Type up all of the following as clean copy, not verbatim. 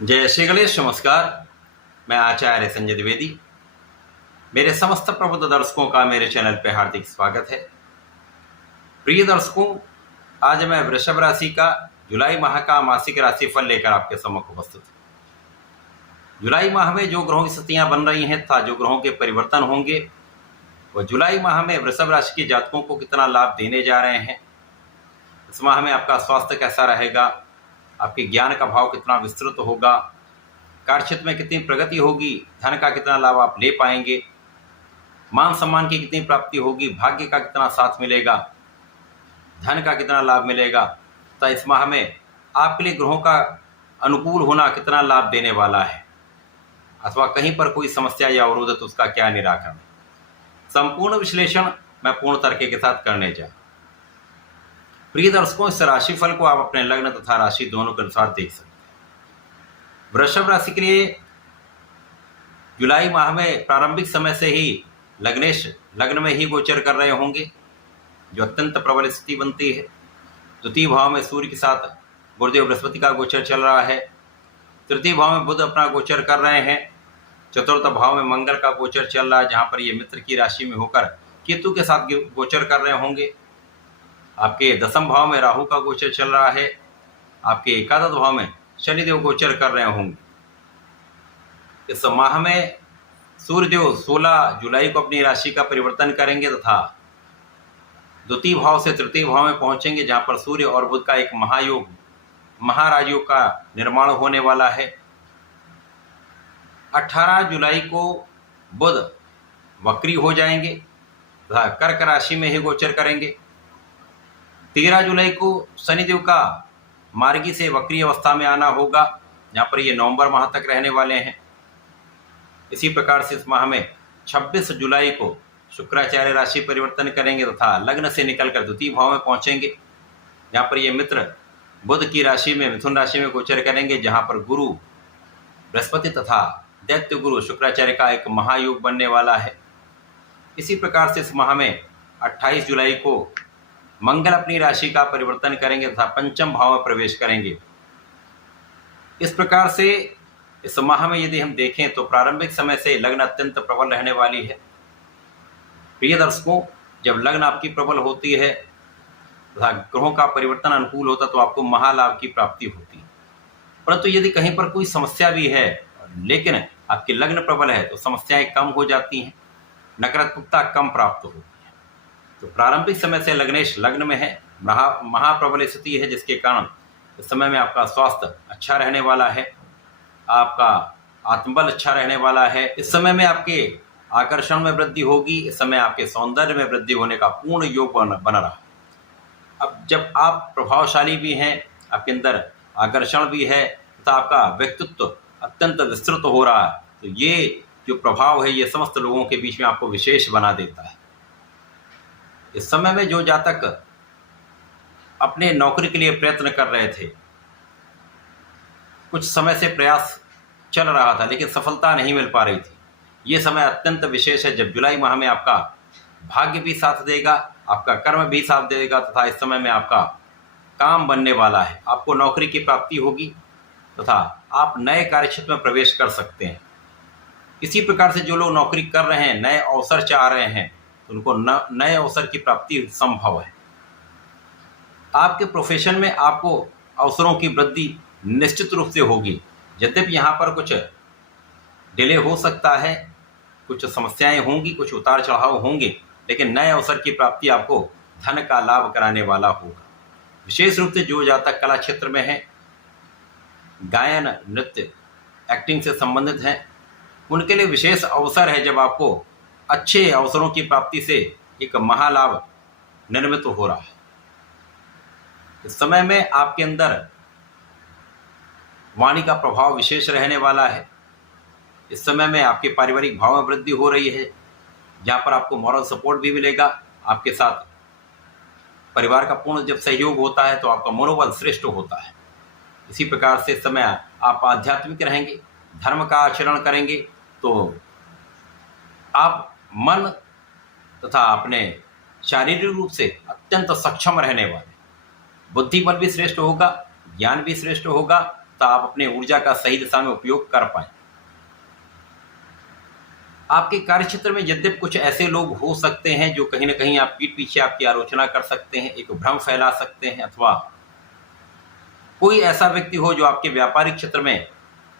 जय श्री गणेश। नमस्कार। मैं आचार्य संजय द्विवेदी। मेरे समस्त प्रबुद्ध दर्शकों का मेरे चैनल पर हार्दिक स्वागत है। प्रिय दर्शकों, आज मैं वृषभ राशि का जुलाई माह का मासिक राशिफल लेकर आपके सम्मुख उपस्थित हूँ। जुलाई माह में जो ग्रहों की स्थितियां बन रही हैं तथा जो ग्रहों के परिवर्तन होंगे वह जुलाई माह में वृषभ राशि के जातकों को कितना लाभ देने जा रहे हैं। इस माह में आपका स्वास्थ्य कैसा रहेगा, आपके ज्ञान का भाव कितना विस्तृत होगा, कार्यक्षेत्र में कितनी प्रगति होगी, धन का कितना लाभ आप ले पाएंगे, मान सम्मान की कितनी प्राप्ति होगी, भाग्य का कितना साथ मिलेगा, धन का कितना लाभ मिलेगा तथा इस माह में आपके लिए ग्रहों का अनुकूल होना कितना लाभ देने वाला है, अथवा कहीं पर कोई समस्या या अवरोध तो उसका क्या निराकरण है। संपूर्ण विश्लेषण मैं पूर्ण तरीके के साथ करने जा। प्रिय दर्शकों, इस राशिफल को आप अपने लग्न तथा राशि दोनों के अनुसार देख सकते हैं। वृषभ राशि के लिए जुलाई माह में प्रारंभिक समय से ही लग्नेश लग्न में ही गोचर कर रहे होंगे, जो अत्यंत प्रबल स्थिति बनती है। द्वितीय भाव में सूर्य के साथ गुरुदेव बृहस्पति का गोचर चल रहा है। तृतीय भाव में बुध अपना गोचर कर रहे हैं। चतुर्थ भाव में मंगल का गोचर चल रहा है, जहाँ पर ये मित्र की राशि में होकर केतु के साथ गोचर कर रहे होंगे। आपके दसम भाव में राहु का गोचर चल रहा है। आपके एकादश भाव में शनिदेव गोचर कर रहे होंगे। इस माह में सूर्यदेव 16 जुलाई को अपनी राशि का परिवर्तन करेंगे तथा द्वितीय भाव से तृतीय भाव में पहुंचेंगे, जहां पर सूर्य और बुध का एक महायोग, महाराजयोग का निर्माण होने वाला है। 18 जुलाई को बुध वक्री हो जाएंगे तथा कर्क राशि में ही गोचर करेंगे। 13 जुलाई को शनिदेव का मार्गी से वक्री अवस्था में आना होगा, जहाँ पर ये नवंबर माह तक रहने वाले हैं। इसी प्रकार से इस माह में 26 जुलाई को शुक्राचार्य राशि परिवर्तन करेंगे तथा लग्न से निकलकर द्वितीय भाव में पहुंचेंगे, जहाँ पर ये मित्र बुध की राशि में मिथुन राशि में गोचर करेंगे, जहाँ पर गुरु बृहस्पति तथा दैत्य गुरु शुक्राचार्य का एक महायोग बनने वाला है। इसी प्रकार से इस माह में 28 जुलाई को मंगल अपनी राशि का परिवर्तन करेंगे तथा पंचम भाव में प्रवेश करेंगे। इस प्रकार से इस माह में यदि हम देखें तो प्रारंभिक समय से लग्न अत्यंत प्रबल रहने वाली है। प्रिय दर्शकों, जब लग्न आपकी प्रबल होती है तथा ग्रहों का परिवर्तन अनुकूल होता तो आपको महालाभ की प्राप्ति होती है। परंतु यदि कहीं पर कोई समस्या भी है लेकिन आपकी लग्न प्रबल है तो समस्याएं कम हो जाती हैं, नकारात्मकता कम प्राप्त होती है। तो प्रारंभिक समय से लग्नेश लग्न में है, महाप्रबल स्थिति है, जिसके कारण इस समय में आपका स्वास्थ्य अच्छा रहने वाला है, आपका आत्मबल अच्छा रहने वाला है। इस समय में आपके आकर्षण में वृद्धि होगी। इस समय आपके सौंदर्य में वृद्धि होने का पूर्ण योग बन रहा है। अब जब आप प्रभावशाली भी हैं, आपके अंदर आकर्षण भी है तथा आपका व्यक्तित्व अत्यंत विस्तृत हो रहा है, तो ये जो प्रभाव है ये समस्त लोगों के बीच में आपको विशेष बना देता है। इस समय में जो जातक अपने नौकरी के लिए प्रयत्न कर रहे थे, कुछ समय से प्रयास चल रहा था लेकिन सफलता नहीं मिल पा रही थी, ये समय अत्यंत विशेष है जब जुलाई माह में आपका भाग्य भी साथ देगा, आपका कर्म भी साथ देगा तथा इस समय में आपका काम बनने वाला है। आपको नौकरी की प्राप्ति होगी तथा आप नए कार्यक्षेत्र में प्रवेश कर सकते हैं। इसी प्रकार से जो लोग नौकरी कर रहे हैं, नए अवसर चाह रहे हैं, तो उनको नए अवसर की प्राप्ति संभव है। आपके प्रोफेशन में आपको अवसरों की वृद्धि निश्चित रूप से होगी। यद्यपि यहाँ पर कुछ डिले हो सकता है, कुछ समस्याएं होंगी, कुछ उतार चढ़ाव होंगे, लेकिन नए अवसर की प्राप्ति आपको धन का लाभ कराने वाला होगा। विशेष रूप से जो जातक कला क्षेत्र में है, गायन, नृत्य, एक्टिंग से संबंधित हैं, उनके लिए विशेष अवसर है जब आपको अच्छे अवसरों की प्राप्ति से एक महालाभ निर्मित हो रहा है। इस समय में आपके अंदर वाणी का प्रभाव विशेष रहने वाला है। इस समय में आपके पारिवारिक भाव में वृद्धि हो रही है, जहाँ पर आपको मॉरल सपोर्ट भी मिलेगा। आपके साथ परिवार का पूर्ण जब सहयोग होता है तो आपका मनोबल श्रेष्ठ होता है। इसी प्रकार से इस समय आप आध्यात्मिक रहेंगे, धर्म का आचरण करेंगे तो आप मन तथा अपने शारीरिक रूप से अत्यंत सक्षम रहने वाले। बुद्धि बल भी श्रेष्ठ होगा, ज्ञान भी श्रेष्ठ होगा, तथा आप अपने ऊर्जा का सही दिशा में उपयोग कर पाएं। आपके कार्यक्षेत्र में यद्यपि कुछ ऐसे लोग हो सकते हैं जो कहीं ना कहीं आप पीठ पीछे आपकी आलोचना कर सकते हैं, एक भ्रम फैला सकते हैं, अथवा कोई ऐसा व्यक्ति हो जो आपके व्यापारिक क्षेत्र में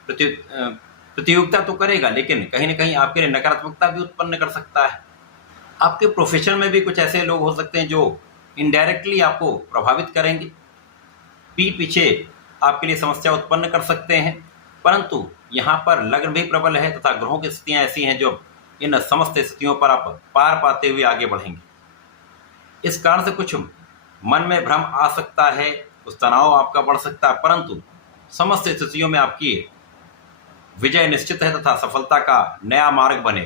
प्रतियोगिता तो करेगा लेकिन कहीं ना कहीं आपके लिए नकारात्मकता भी उत्पन्न कर सकता है। आपके प्रोफेशन में भी कुछ ऐसे लोग हो सकते हैं जो इनडायरेक्टली आपको प्रभावित करेंगे, पीठ पीछे आपके लिए समस्या उत्पन्न कर सकते हैं। परंतु यहाँ पर लग्न भी प्रबल है तथा ग्रहों की स्थितियाँ ऐसी हैं जो इन समस्त स्थितियों पर आप पार पाते हुए आगे बढ़ेंगे। इस कारण से कुछ मन में भ्रम आ सकता है, कुछ तनाव आपका बढ़ सकता है, परंतु समस्त स्थितियों में आपकी विजय निश्चित है तथा सफलता का नया मार्ग बने।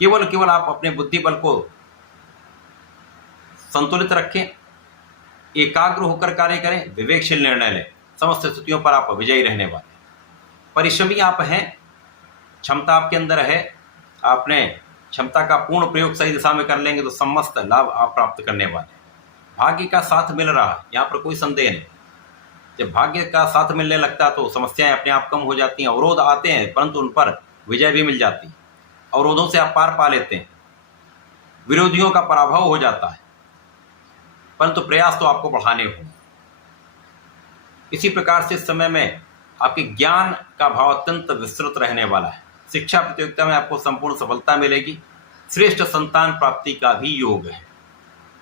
केवल आप अपने बुद्धि बल को संतुलित रखें, एकाग्र होकर कार्य करें, विवेकशील निर्णय लें, समस्त स्थितियों पर आप विजयी रहने वाले। परिश्रमी आप हैं, क्षमता आपके अंदर है, आपने क्षमता का पूर्ण प्रयोग सही दिशा में कर लेंगे तो समस्त लाभ आप प्राप्त करने वाले। भाग्य का साथ मिल रहा है, यहाँ पर कोई संदेह नहीं। जब भाग्य का साथ मिलने लगता है तो समस्याएं अपने आप कम हो जाती हैं। अवरोध आते हैं परंतु उन पर विजय भी मिल जाती है, अवरोधों से आप पार पा लेते हैं, विरोधियों का पराभव हो जाता है, परंतु प्रयास तो आपको बढ़ाने होंगे। इसी प्रकार से इस समय में आपके ज्ञान का भाव अत्यंत विस्तृत रहने वाला है। शिक्षा प्रतियोगिता में आपको संपूर्ण सफलता मिलेगी। श्रेष्ठ संतान प्राप्ति का भी योग है।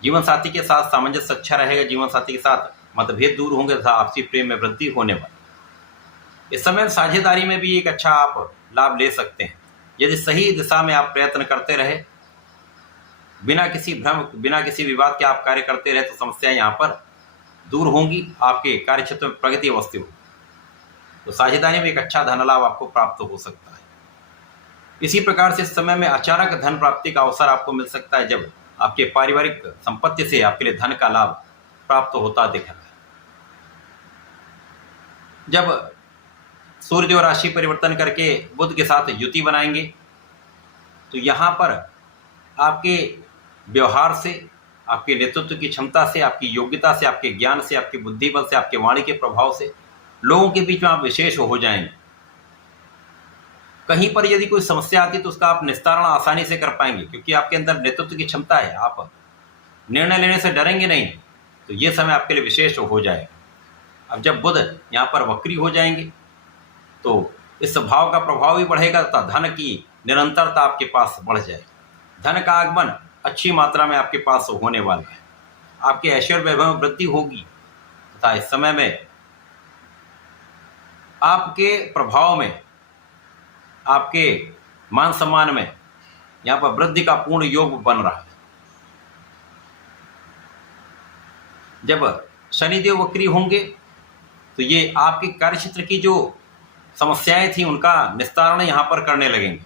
जीवन साथी के साथ सामंजस्य अच्छा रहेगा, जीवन साथी के साथ मतभेद दूर होंगे तथा आपसी प्रेम में वृद्धि होने वाली। इस समय साझेदारी में भी एक अच्छा आप लाभ ले सकते हैं। यदि सही दिशा में आप प्रयत्न करते रहे, बिना किसी भ्रम, बिना किसी विवाद के आप कार्य करते रहे तो समस्याएं यहाँ पर दूर होंगी, आपके कार्यक्षेत्र में प्रगति अवस्थित होगी। तो साझेदारी में एक अच्छा धन लाभ आपको प्राप्त हो सकता है। इसी प्रकार से इस समय में अचानक धन प्राप्ति का अवसर आपको मिल सकता है जब आपके पारिवारिक संपत्ति से आपके लिए धन का लाभ प्राप्त होता दिख रहा है। जब सूर्यदेव राशि परिवर्तन करके बुध के साथ युति बनाएंगे तो यहाँ पर आपके व्यवहार से, आपके नेतृत्व की क्षमता से, आपकी योग्यता से, आपके ज्ञान से, आपके बुद्धि बल से, आपके वाणी के प्रभाव से लोगों के बीच में आप विशेष हो जाएंगे। कहीं पर यदि कोई समस्या आती तो उसका आप निस्तारण आसानी से कर पाएंगे क्योंकि आपके अंदर नेतृत्व की क्षमता है। आप निर्णय लेने से डरेंगे नहीं, तो ये समय आपके लिए विशेष हो जाएगा। अब जब बुध यहाँ पर वक्री हो जाएंगे तो इस भाव का प्रभाव भी बढ़ेगा तथा धन की निरंतरता आपके पास बढ़ जाएगी। धन का आगमन अच्छी मात्रा में आपके पास होने वाला है। आपके ऐश्वर्य वैभव में वृद्धि होगी तथा इस समय में आपके प्रभाव में, आपके मान सम्मान में यहाँ पर वृद्धि का पूर्ण योग बन रहा है। जब शनिदेव वक्री होंगे तो ये आपके कार्यक्षेत्र की जो समस्याएं थी उनका निस्तारण यहाँ पर करने लगेंगे।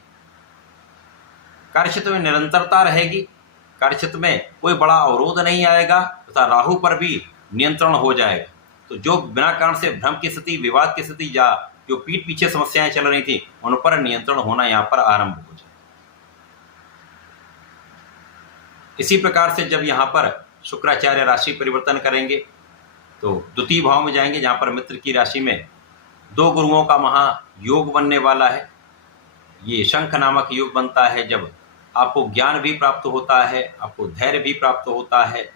कार्यक्षेत्र में निरंतरता रहेगी, कार्यक्षेत्र में कोई बड़ा अवरोध नहीं आएगा तथा राहु पर भी नियंत्रण हो जाएगा। तो जो बिना कारण से भ्रम की स्थिति, विवाद की स्थिति या जो पीठ पीछे समस्याएं चल रही थी उन पर नियंत्रण होना यहाँ पर आरंभ हो जाए। इसी प्रकार से जब यहाँ पर शुक्राचार्य राशि परिवर्तन करेंगे तो द्वितीय भाव में जाएंगे जहाँ पर मित्र की राशि में दो गुरुओं का महायोग बनने वाला है। ये शंख नामक योग बनता है जब आपको ज्ञान भी प्राप्त होता है, आपको धैर्य भी प्राप्त होता है,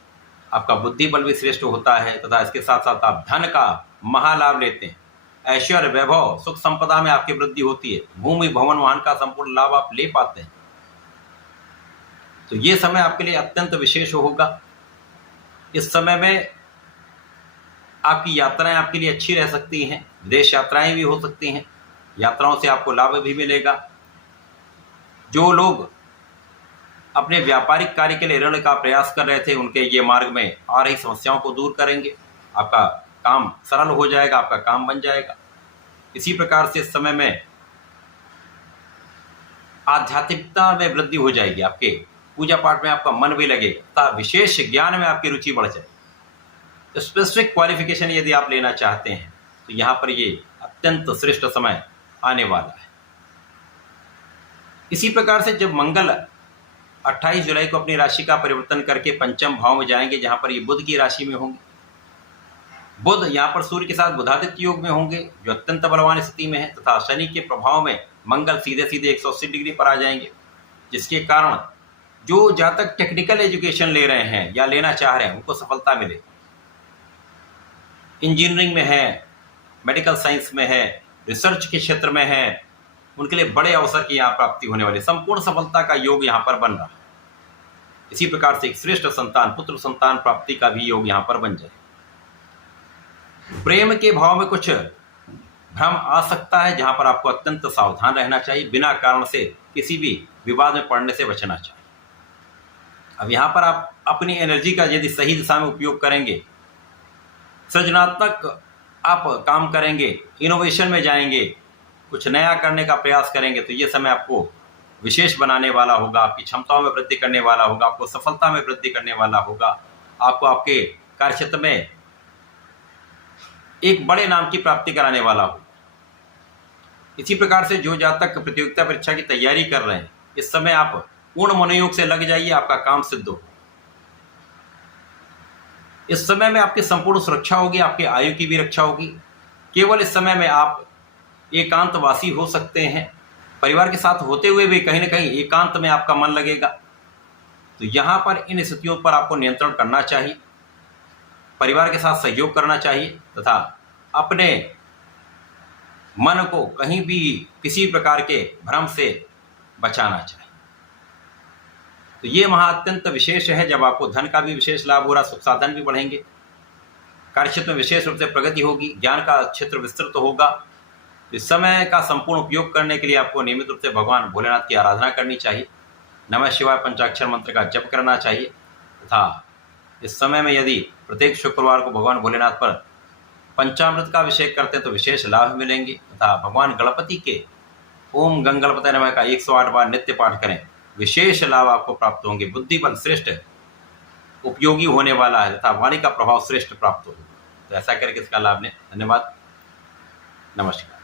आपका बुद्धि बल भी श्रेष्ठ होता है तथा इसके साथ साथ आप धन का महालाभ लेते हैं। ऐश्वर्य वैभव सुख संपदा में आपकी वृद्धि होती है, भूमि भवन वाहन का संपूर्ण लाभ आप ले पाते हैं। तो ये समय आपके लिए अत्यंत विशेष होगा। इस समय में आपकी यात्राएं आपके लिए अच्छी रह सकती हैं, विदेश यात्राएं भी हो सकती हैं, यात्राओं से आपको लाभ भी मिलेगा। जो लोग अपने व्यापारिक कार्य के लिए ऋण का प्रयास कर रहे थे उनके ये मार्ग में आ रही समस्याओं को दूर करेंगे, आपका काम सरल हो जाएगा, आपका काम बन जाएगा। इसी प्रकार से इस समय में आध्यात्मिकता में वृद्धि हो जाएगी, आपके पूजा पाठ में आपका मन भी लगेगा तथा विशेष ज्ञान में आपकी रुचि बढ़ जाएगी। स्पेसिफिक क्वालिफिकेशन यदि आप लेना चाहते हैं तो यहाँ पर ये अत्यंत श्रेष्ठ समय आने वाला है। इसी प्रकार से जब मंगल 28 जुलाई को अपनी राशि का परिवर्तन करके पंचम भाव में जाएंगे जहाँ पर ये बुध की राशि में होंगे, बुध यहाँ पर सूर्य के साथ बुधादित्य योग में होंगे जो अत्यंत बलवान स्थिति में है, तथा शनि के प्रभाव में मंगल सीधे सीधे 180 डिग्री पर आ जाएंगे, जिसके कारण जो जातक टेक्निकल एजुकेशन ले रहे हैं या लेना चाह रहे हैं उनको सफलता मिले। इंजीनियरिंग में है, मेडिकल साइंस में है, रिसर्च के क्षेत्र में है, उनके लिए बड़े अवसर की यहाँ प्राप्ति होने वाली, संपूर्ण सफलता का योग यहाँ पर बन रहा है। इसी प्रकार से एक श्रेष्ठ संतान, पुत्र संतान प्राप्ति का भी योग यहाँ पर बन जाए। प्रेम के भाव में कुछ भ्रम आ सकता है, जहां पर आपको अत्यंत सावधान रहना चाहिए, बिना कारण से किसी भी विवाद में पड़ने से बचना चाहिए। अब यहां पर आप अपनी एनर्जी का यदि सही दिशा में उपयोग करेंगे, सृजनात्मक आप काम करेंगे, इनोवेशन में जाएंगे, कुछ नया करने का प्रयास करेंगे, तो ये समय आपको विशेष बनाने वाला होगा, आपकी क्षमताओं में वृद्धि करने वाला होगा, आपको सफलता में वृद्धि करने वाला होगा, आपको आपके कार्यक्षेत्र में एक बड़े नाम की प्राप्ति कराने वाला हो। इसी प्रकार से जो जातक प्रतियोगिता परीक्षा की तैयारी कर रहे हैं, इस समय आप पूर्ण मनोयोग से लग जाइए, आपका काम सिद्ध हो। इस समय में आपकी संपूर्ण सुरक्षा होगी, आपके आयु की भी रक्षा होगी। केवल इस समय में आप एकांतवासी हो सकते हैं, परिवार के साथ होते हुए भी कहीं ना कहीं एकांत में आपका मन लगेगा। तो यहाँ पर इन स्थितियों पर आपको नियंत्रण करना चाहिए, परिवार के साथ सहयोग करना चाहिए, तथा अपने मन को कहीं भी किसी प्रकार के भ्रम से बचाना चाहिए। तो ये महा अत्यंत विशेष है, जब आपको धन का भी विशेष लाभ हो रहा, सुख साधन भी बढ़ेंगे, कार्यक्षेत्र में विशेष रूप से प्रगति होगी, ज्ञान का क्षेत्र विस्तृत होगा। इस समय का संपूर्ण उपयोग करने के लिए आपको नियमित रूप से भगवान भोलेनाथ की आराधना करनी चाहिए, नमः शिवाय पंचाक्षर मंत्र का जप करना चाहिए, तथा इस समय में यदि प्रत्येक शुक्रवार को भगवान भोलेनाथ पर पंचामृत का अभिषेक करते हैं तो विशेष लाभ मिलेंगे, तथा भगवान गणपति के ओम गंगणपतये नमः का 108 बार नित्य पाठ करें, विशेष लाभ आपको प्राप्त होंगे। बुद्धि बल श्रेष्ठ उपयोगी होने वाला है, तथा वाणी का प्रभाव श्रेष्ठ प्राप्त होगा। तो ऐसा करके इसका लाभ लें। धन्यवाद, नमस्कार।